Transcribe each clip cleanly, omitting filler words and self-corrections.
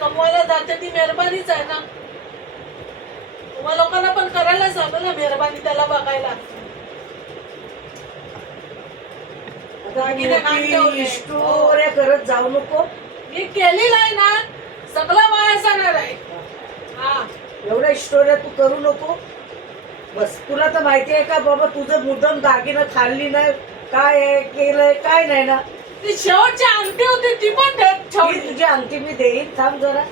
कमवायला जाते ती मेहरबानीच आहे ना. तुम्हा लोकांना पण करायलाच हवं ना मेहरबानी त्याला बघायला. स्टोऱ्या करत जाऊ नको. मी केलेलं आहे ना, सगळं वाया जाणार आहे. हा, एवढ्या स्टोऱ्या तू करू नको. बस तुला तर माहिती आहे का बाबा, तुझं मुद्दाम दागिनं खाल्ली नाही, काय आहे केलंय काय नाही ना. ती शेवटची अंगठी होती ती पण ही ठेवली. तुझी अंगठी मी देईन, थांब जरा.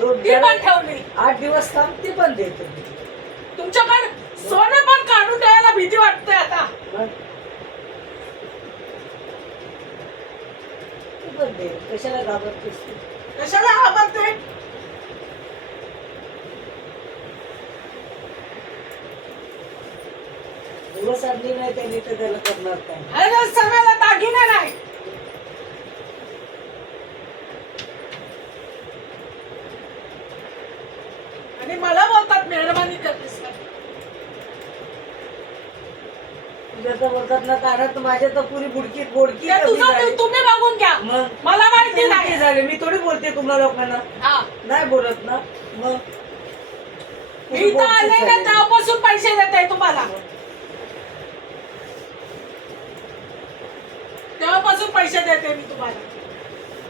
ती पण ठेवली. 8 दिवस थांब, ती पण देतो. तुमच्याकडे सोनं पण काढून द्यायला भीती वाटते आता. ती पण दे, कशाला घाबरतेस तू? कशाला घाबरते? दिवस आणली नाही त्यांनी तर त्याला करणार काय? अरे सगळ्याला दागिने नाही. आणि मला बोलतात मेहरबानी करतेस का? तुझ्या तर बोलतात ना कानात, माझ्या तर पुरी बुडकी बोडकी ते कमी तुझं झाली. तुम्ही बघून घ्या. मग मला माहिती बुडकी नाही. झाली. मी थोडी बोलते तुम्हाला लोकांना, हा, नाही बोलत ना. मग मी इथं आले ना तेव्हापासून पैसे देते तुम्हाला. तेव्हापासून पैसे देते मी तुम्हाला.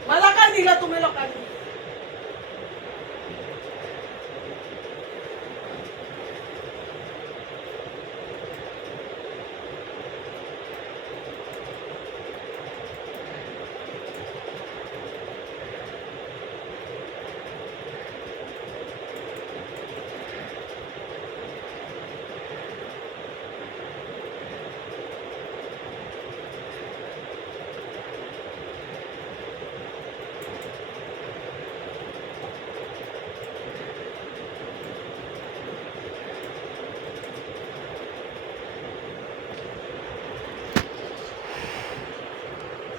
मला काय दिलं तुम्ही लोकांनी?